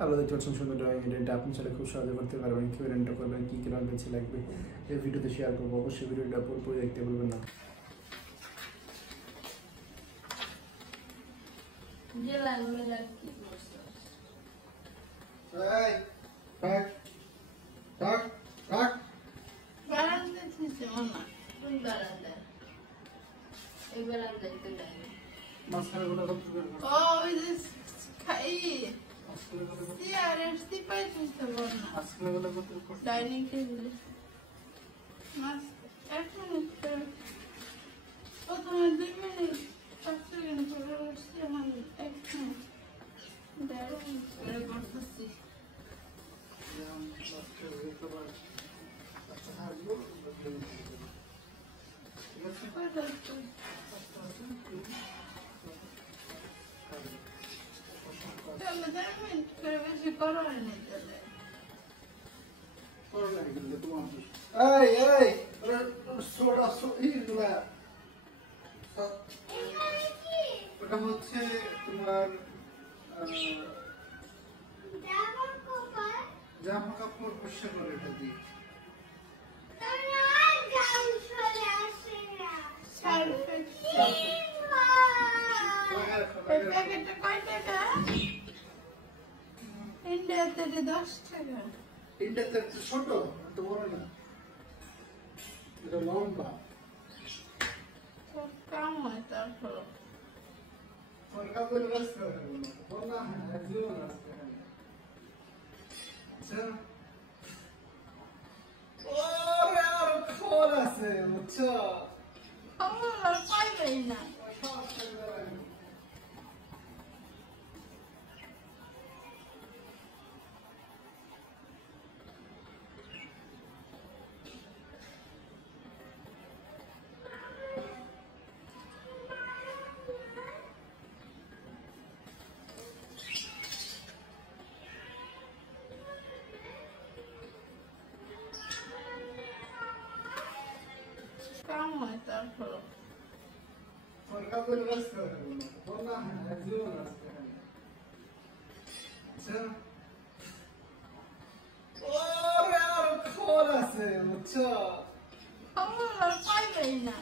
আপনারা দেখতে পাচ্ছেন সুন্দর ড্রয়িং এটা আপনি চাইলে খুব সহজে করতে পারবেন। কীভাবে রেন্টটা করবেন, কী কী রঙ পেন্সিল লাগবে এই ভিডিওতে শেয়ার করবো। অবশ্যই ভিডিওটা পুরোপুরি দেখতে বলবেন না। ডাইনিং টেবিলে প্রথমে 2 মিনিট 5 সেকেন্ড করে বসছি, আমার 1 মিনিট করতেছি। বেশি করো নেই ওটা হচ্ছে তোমার জামা কাপড় পরিষ্কার করে এটা দিয়ে। ইন্ডিয়াতে 10 টাকা। ইন্ডিয়াতে ছোট, এত বড় না, এটা লম্বা। কাম হয় তারপর আছে বুঝছো, খবর পাইবেই না। কাম হয় তারপর আছে বুঝছো, খবর পাইবেই না।